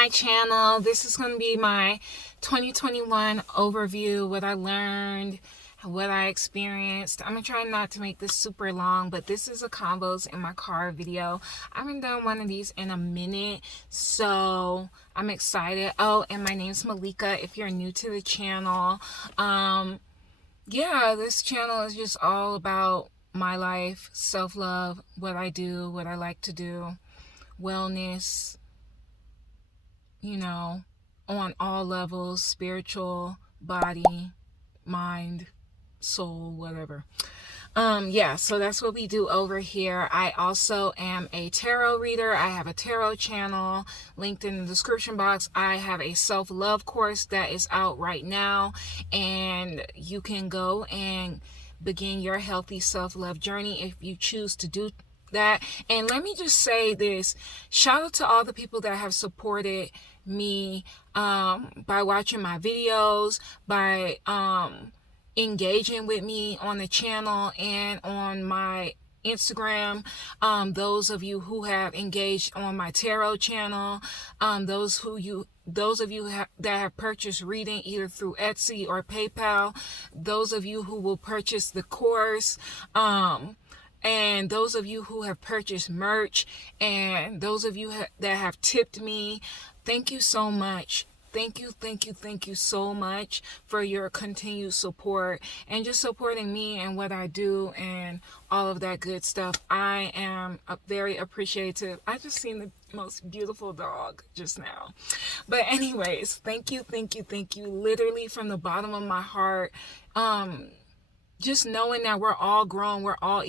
my channel. This is going to be my 2021 overview, what I learned, what I experienced. I'm going to try not to make this super long, but this is a Convos in my car video. I haven't done one of these in a minute, so I'm excited. Oh, and my name's Malika if you're new to the channel. Yeah, this channel is just all about my life, self-love, what I do, what I like to do, wellness, you know, on all levels, spiritual, body, mind, soul, whatever. Yeah, so that's what we do over here. I also am a tarot reader. I have a tarot channel linked in the description box. I have a self-love course that is out right now, and you can go and begin your healthy self-love journey if you choose to do that. And let me just say this, shout out to all the people that have supported me by watching my videos, by engaging with me on the channel and on my Instagram. Those of you who have engaged on my tarot channel, those of you that have purchased reading either through Etsy or PayPal, those of you who will purchase the course, and those of you who have purchased merch, and those of you that have tipped me, thank you so much. Thank you so much for your continued support and just supporting me and what I do and all of that good stuff. I am very appreciative. I just seen the most beautiful dog just now. But anyways, thank you literally from the bottom of my heart. Just knowing that we're all grown, we're all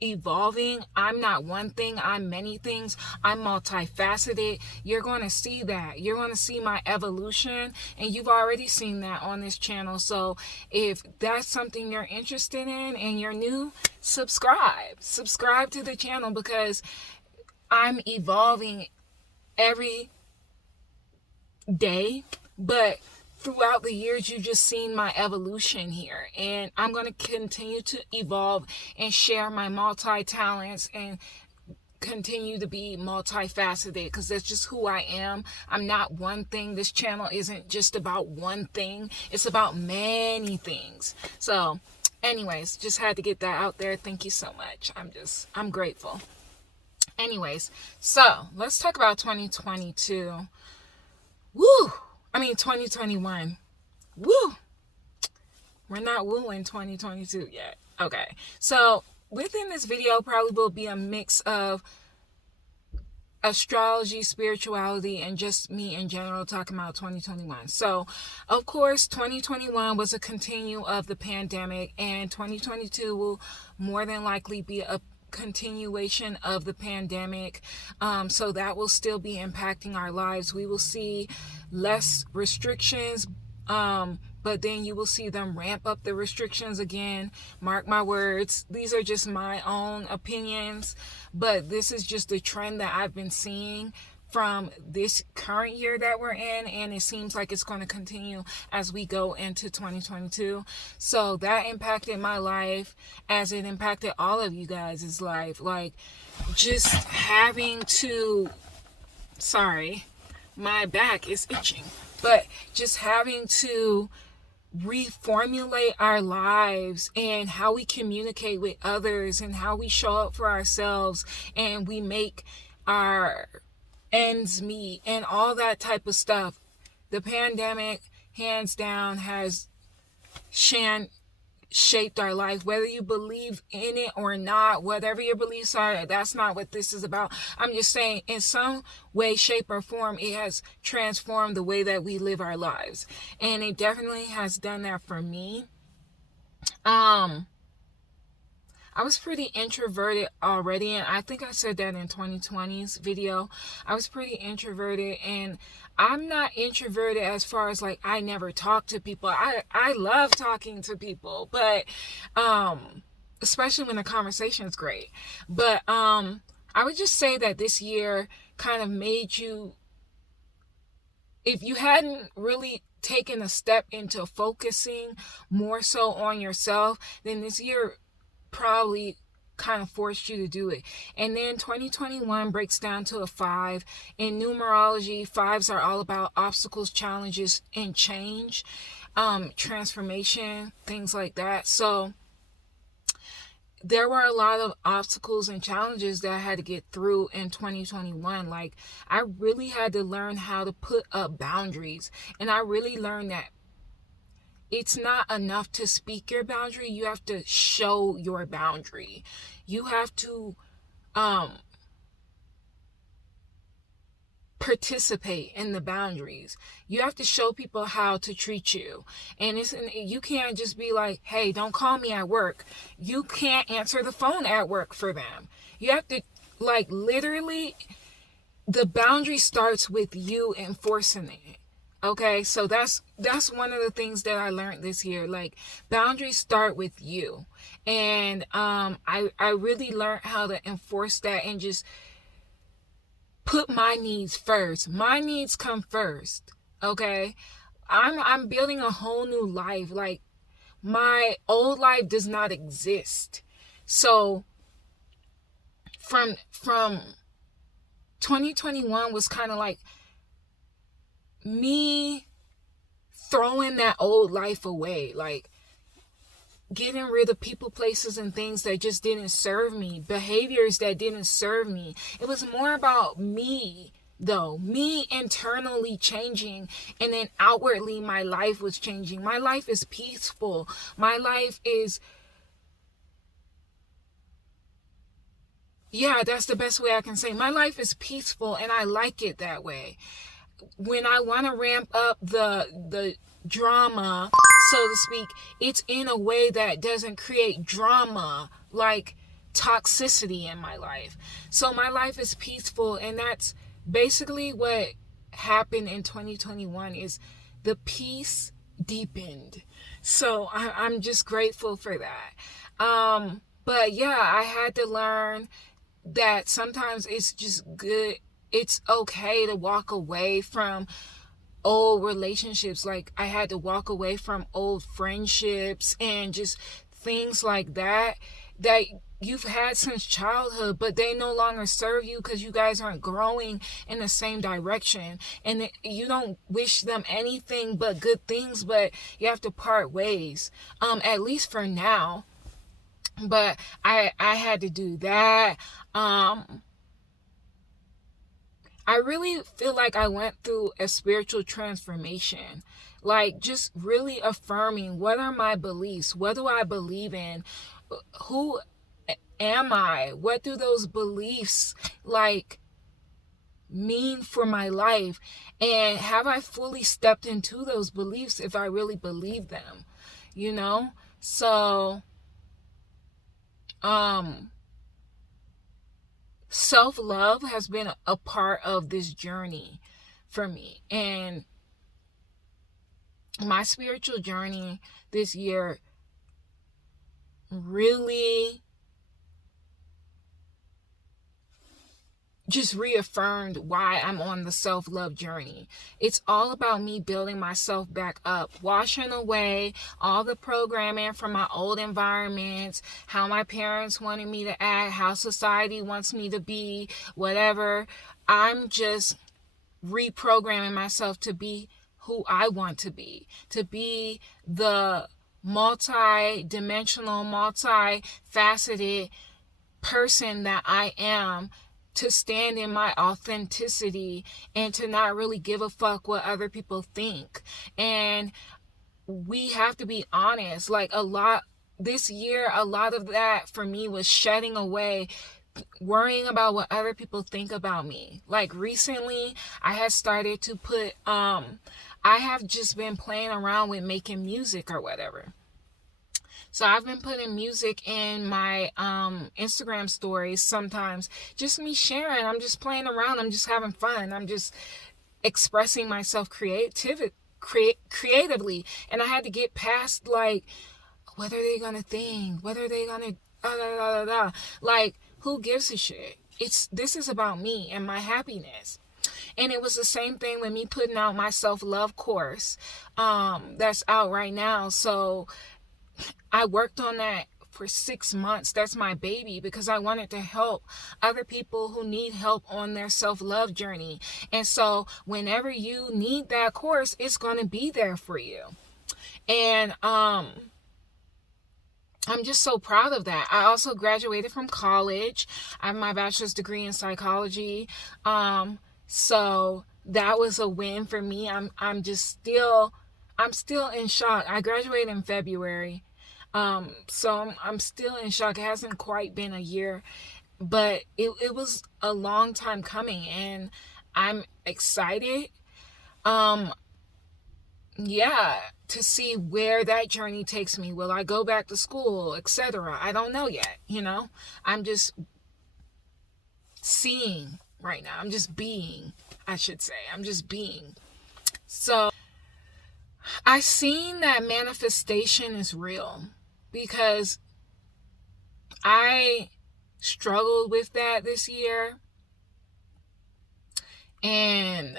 evolving. I'm not one thing, I'm many things. I'm multifaceted. You're going to see that. You're going to see my evolution, and you've already seen that on this channel. So if that's something you're interested in and you're new, subscribe to the channel, because I'm evolving every day, but throughout the years, you've just seen my evolution here, and I'm going to continue to evolve and share my multi-talents and continue to be multifaceted, because that's just who I am. I'm not one thing. This channel isn't just about one thing. It's about many things. So anyways, just had to get that out there. Thank you so much. I'm grateful. Anyways, so let's talk about 2022. 2021. Woo! We're not wooing 2022 yet. Okay. So within this video probably will be a mix of astrology, spirituality, and just me in general talking about 2021. So, of course, 2021 was a continue of the pandemic, and 2022 will more than likely be a continuation of the pandemic. So that will still be impacting our lives. We will see less restrictions, but then you will see them ramp up the restrictions again. Mark my words. These are just my own opinions, but this is just the trend that I've been seeing from this current year that we're in, and it seems like it's going to continue as we go into 2022. So that impacted my life as it impacted all of you guys' life. Like, just having to, sorry, my back is itching, but just having to reformulate our lives and how we communicate with others and how we show up for ourselves, and we make our ends meet and all that type of stuff. The pandemic, hands down, has shaped our life, whether you believe in it or not. Whatever your beliefs are, that's not what this is about. I'm just saying, in some way, shape, or form, it has transformed the way that we live our lives, and it definitely has done that for me. I was pretty introverted already, and I think I said that in 2020's video. I was pretty introverted, and I'm not introverted as far as like I never talk to people. I love talking to people, but especially when the conversation is great. But I would just say that this year kind of made you, if you hadn't really taken a step into focusing more so on yourself, then this year probably kind of forced you to do it. And then 2021 breaks down to a 5. In numerology, 5s are all about obstacles, challenges, and change, transformation, things like that. So there were a lot of obstacles and challenges that I had to get through in 2021. Like, I really had to learn how to put up boundaries. And I really learned that it's not enough to speak your boundary. You have to show your boundary. You have to participate in the boundaries. You have to show people how to treat you. And you can't just be like, hey, don't call me at work. You can't answer the phone at work for them. You have to, like, literally, the boundary starts with you enforcing it. Okay, so that's one of the things that I learned this year. Like, boundaries start with you. And I really learned how to enforce that and just put my needs first. My needs come first. Okay? I'm building a whole new life. Like, my old life does not exist. So from 2021 was kind of like me throwing that old life away, like getting rid of people, places, and things that just didn't serve me, behaviors that didn't serve me. It was more about me, though, me internally changing, and then outwardly my life was changing. My life is peaceful. My life is, yeah, that's the best way I can say. My life is peaceful, and I like it that way. When I want to ramp up the drama, so to speak, it's in a way that doesn't create drama, like toxicity in my life. So my life is peaceful, and that's basically what happened in 2021 is the peace deepened. So I'm just grateful for that. But yeah, I had to learn that sometimes it's just good. It's okay to walk away from old relationships. Like, I had to walk away from old friendships and just things like that you've had since childhood, but they no longer serve you because you guys aren't growing in the same direction. And you don't wish them anything but good things, but you have to part ways, at least for now. But I had to do that. I really feel like I went through a spiritual transformation, like just really affirming, what are my beliefs? What do I believe in? Who am I? What do those beliefs like mean for my life? And have I fully stepped into those beliefs if I really believe them? You know? So, self-love has been a part of this journey for me. And my spiritual journey this year really just reaffirmed why I'm on the self-love journey. It's all about me building myself back up, washing away all the programming from my old environments, how my parents wanted me to act, how society wants me to be, whatever. I'm just reprogramming myself to be who I want to be the multi-dimensional, multi-faceted person that I am, to stand in my authenticity and to not really give a fuck what other people think. And we have to be honest. Like, this year, a lot of that for me was shedding away, worrying about what other people think about me. Like, recently, I had started to put, I have just been playing around with making music or whatever. So I've been putting music in my Instagram stories sometimes. Just me sharing. I'm just playing around. I'm just having fun. I'm just expressing myself creatively. And I had to get past, like, what are they going to think? What are they going to... Like, who gives a shit? This is about me and my happiness. And it was the same thing with me putting out my self-love course that's out right now. So I worked on that for 6 months. That's my baby, because I wanted to help other people who need help on their self-love journey. And so whenever you need that course, it's going to be there for you. And I'm just so proud of that. I also graduated from college. I have my bachelor's degree in psychology. So that was a win for me. I'm still in shock. I graduated in February. So I'm still in shock. It hasn't quite been a year, but it was a long time coming, and I'm excited. Yeah, to see where that journey takes me. Will I go back to school, etc.? I don't know yet, I'm just seeing right now. I'm just being, I should say. I'm just being. So I seen that manifestation is real, because I struggled with that this year. And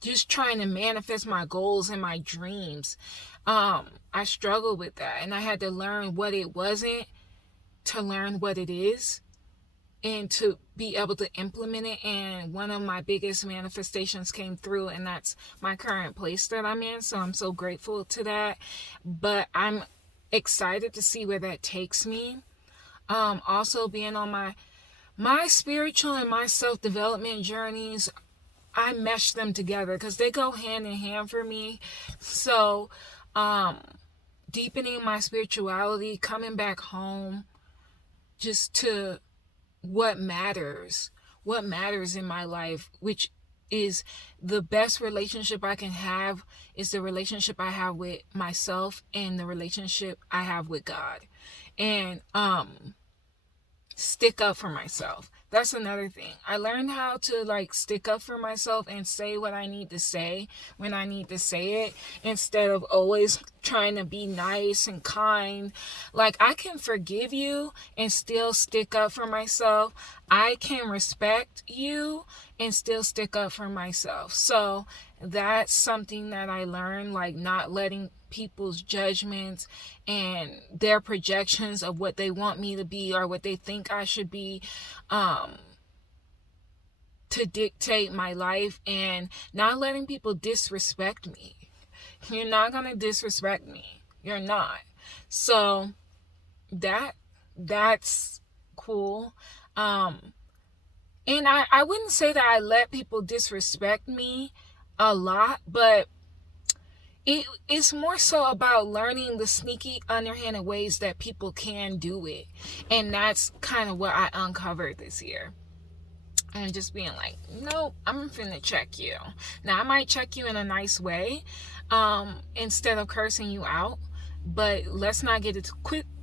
just trying to manifest my goals and my dreams. I struggled with that, and I had to learn what it wasn't to learn what it is, and to be able to implement it. And one of my biggest manifestations came through, and that's my current place that I'm in. So I'm so grateful to that. But I'm excited to see where that takes me. Also being on my spiritual and my self-development journeys, I mesh them together because they go hand in hand for me. So deepening my spirituality, coming back home just to what matters in my life, which is the best relationship I can have is the relationship I have with myself and the relationship I have with God. And stick up for myself. That's another thing. I learned how to stick up for myself and say what I need to say when I need to say it, instead of always trying to be nice and kind. I can forgive you and still stick up for myself. I can respect you and still stick up for myself. So that's something that I learned, not letting people's judgments and their projections of what they want me to be or what they think I should be to dictate my life, and not letting people disrespect me. You're not going to disrespect me. You're not. So that's cool. And I wouldn't say that I let people disrespect me a lot, but it's more so about learning the sneaky, underhanded ways that people can do it. And that's kind of what I uncovered this year. And just being like, nope, I'm finna check you. Now, I might check you in a nice way, instead of cursing you out. But let's not get it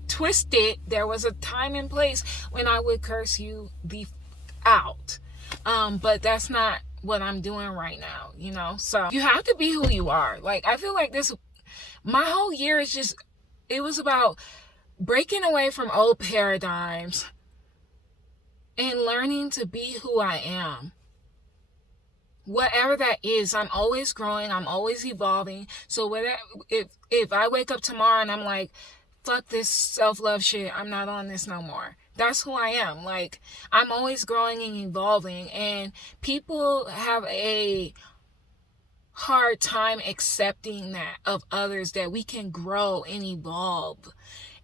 twisted. There was a time and place when I would curse you out. But that's not what I'm doing right now, So you have to be who you are. I feel like my whole year is it was about breaking away from old paradigms and learning to be who I am. Whatever that is, I'm always growing, I'm always evolving. So if I wake up tomorrow and I'm like, fuck this self-love shit, I'm not on this no more. That's who I am. I'm always growing and evolving, and people have a hard time accepting that of others, that we can grow and evolve,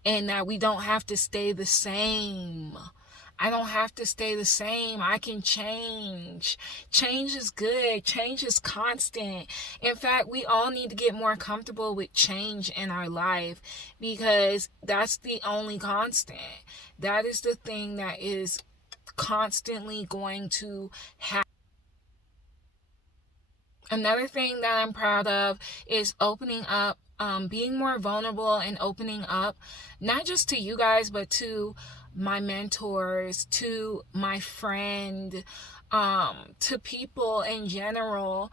and that we don't have to stay the same. I don't have to stay the same. I can change. Change is good. Change is constant. In fact, we all need to get more comfortable with change in our life, because that's the only constant. That is the thing that is constantly going to happen. Another thing that I'm proud of is opening up, being more vulnerable and opening up, not just to you guys, but to my mentors, to my friend, to people in general,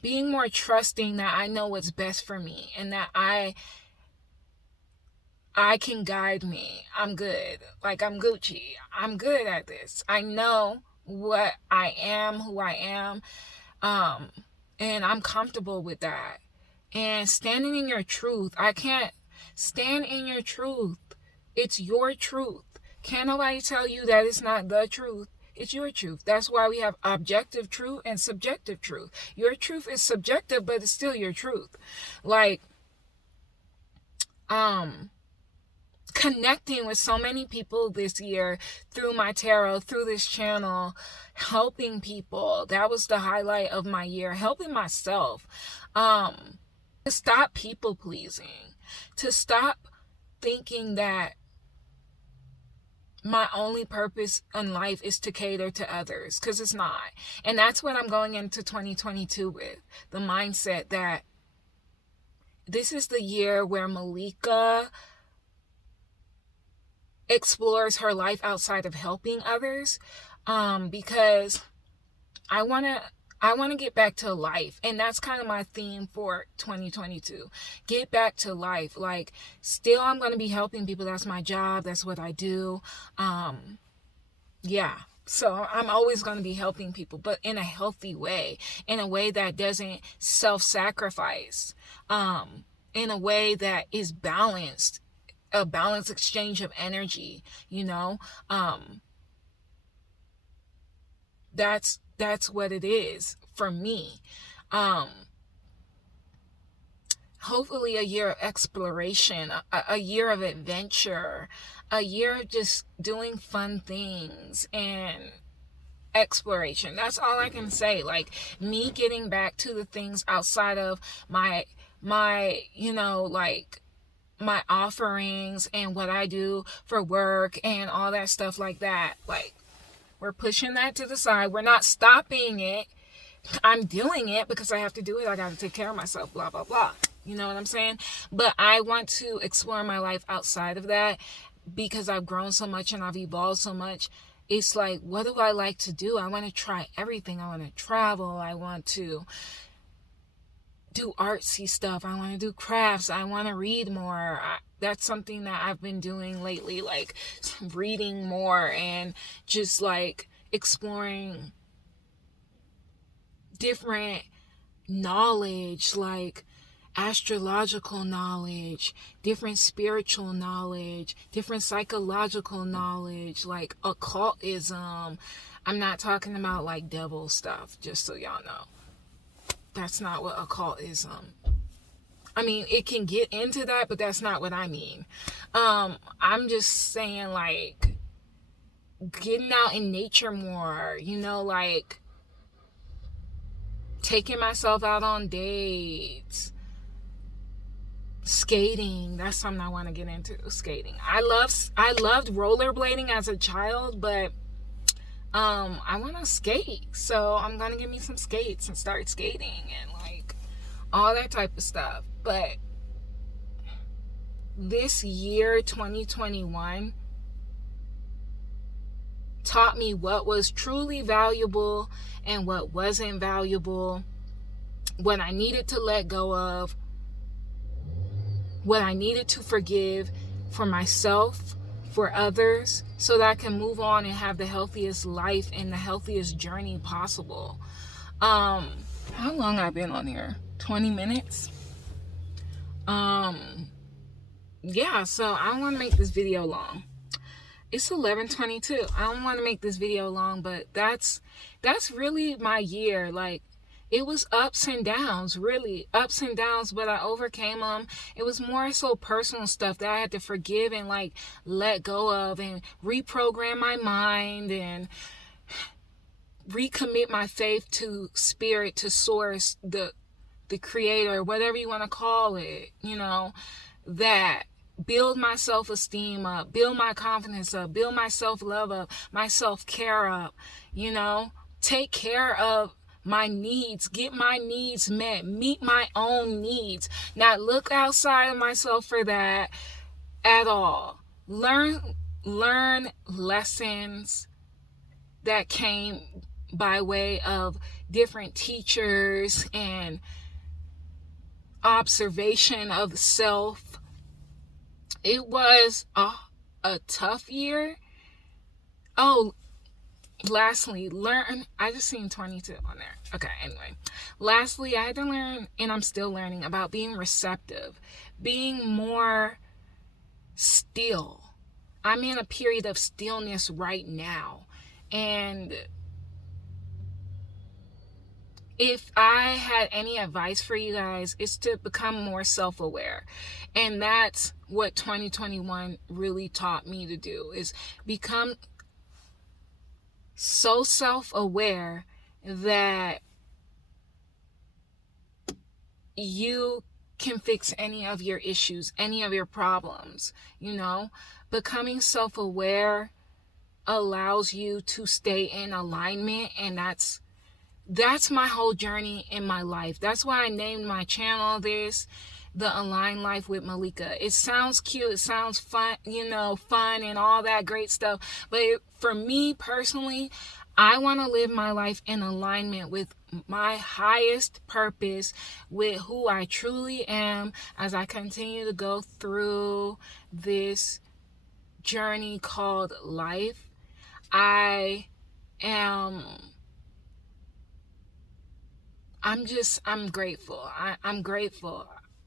being more trusting that I know what's best for me, and that I can guide me. I'm good. I'm Gucci. I'm good at this. I know what I am, who I am, and I'm comfortable with that. And standing in your truth, I can't Stand in your truth. It's your truth. Can't nobody tell you that it's not the truth. It's your truth. That's why we have objective truth and subjective truth. Your truth is subjective, but it's still your truth. Like, connecting with so many people this year through my tarot, through this channel, helping people. That was the highlight of my year. Helping myself. To stop people pleasing. To stop thinking that my only purpose in life is to cater to others, because it's not. And that's what I'm going into 2022 with. The mindset that this is the year where Malika explores her life outside of helping others, because I want to get back to life. And that's kind of my theme for 2022. Get back to life. Like, still I'm going to be helping people. That's my job. That's what I do. Yeah. So I'm always going to be helping people, but in a healthy way, in a way that doesn't self-sacrifice, in a way that is balanced, a balanced exchange of energy, you know. That's what it is for me. Hopefully a year of exploration, a year of adventure, a year of just doing fun things and exploration. That's all I can say. Like, me getting back to the things outside of my you know, like my offerings and what I do for work and all that stuff like that. Like, we're pushing that to the side. We're not stopping it. I'm doing it because I have to do it. I got to take care of myself, blah, blah, blah. You know what I'm saying? But I want to explore my life outside of that because I've grown so much and I've evolved so much. It's like, what do I like to do? I want to try everything. I want to travel. I want to do artsy stuff. I want to do crafts. I want to read more. That's something that I've been doing lately, like reading more and just like exploring different knowledge, like astrological knowledge, different spiritual knowledge, different psychological knowledge, like occultism. I'm not talking about like devil stuff, just so y'all know. That's not what occultism. I mean, it can get into that, but that's not what I mean. I'm just saying, like, getting out in nature more, you know, like taking myself out on dates, skating. That's something I want to get into, skating. I loved rollerblading as a child, but I want to skate, so I'm gonna get me some skates and start skating and like all that type of stuff. But this year, 2021, taught me what was truly valuable and what wasn't valuable, what I needed to let go of, what I needed to forgive for myself, for others, so that I can move on and have the healthiest life and the healthiest journey possible. How long I've been on here? 20 minutes? Yeah, so I don't want to make this video long. It's 11:22. I don't want to make this video long, but that's really my year. Like, it was ups and downs, really ups and downs, but I overcame them. It was more so personal stuff that I had to forgive and like let go of and reprogram my mind and recommit my faith to spirit, to source, the creator, whatever you want to call it, you know, that build my self-esteem up, build my confidence up, build my self-love up, my self-care up, you know, take care of my needs, get my needs met, meet my own needs, not look outside of myself for that at all. Learn lessons that came by way of different teachers and observation of self. It was a tough year. Oh, lastly, I just seen 22 on there. Okay, anyway. Lastly, I had to learn, and I'm still learning, about being receptive, being more still. I'm in a period of stillness right now. And if I had any advice for you guys, it's to become more self-aware. And that's what 2021 really taught me to do, is become so self-aware that you can fix any of your issues, any of your problems. Becoming self-aware allows you to stay in alignment, and that's my whole journey in my life. That's why I named my channel this, The Aligned Life with Malika. It sounds cute, it sounds fun, fun and all that great stuff. But for me personally, I want to live my life in alignment with my highest purpose, with who I truly am as I continue to go through this journey called life. I'm grateful. I'm grateful.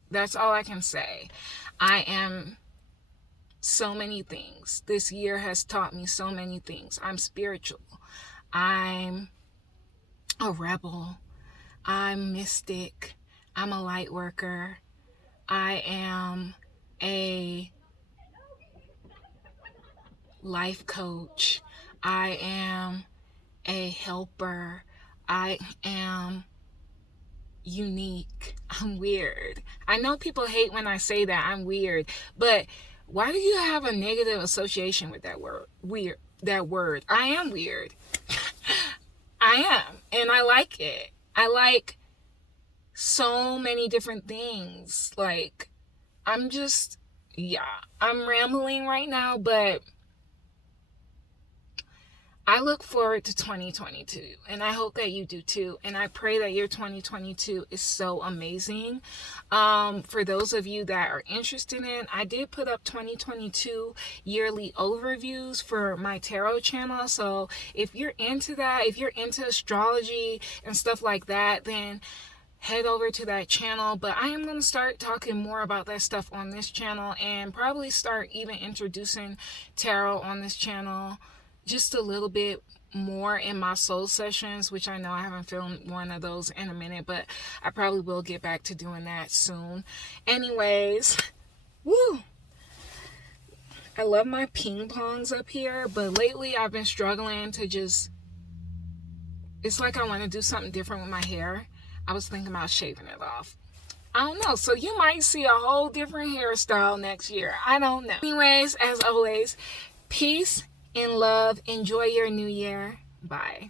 That's all I can say. I am so many things. This year has taught me so many things. I'm spiritual. I'm a rebel. I'm mystic. I'm a light worker. I am a life coach. I am a helper. I am unique. I'm weird. I know people hate when I say that I'm weird, but why do you have a negative association with that word? Weird. That word. I am weird. I am, and I like it. I like so many different things. Like, I'm rambling right now, but I look forward to 2022, and I hope that you do too. And I pray that your 2022 is so amazing. For those of you that are interested in, I did put up 2022 yearly overviews for my tarot channel. So if you're into that, if you're into astrology and stuff like that, then head over to that channel. But I am going to start talking more about that stuff on this channel, and probably start even introducing tarot on this channel just a little bit more in my soul sessions, which I know I haven't filmed one of those in a minute, but I probably will get back to doing that soon. Anyways, woo! I love my ping pongs up here, but lately I've been struggling to it's like I want to do something different with my hair. I was thinking about shaving it off. I don't know. So you might see a whole different hairstyle next year. I don't know. Anyways, as always, peace and love. Enjoy your new year. Bye.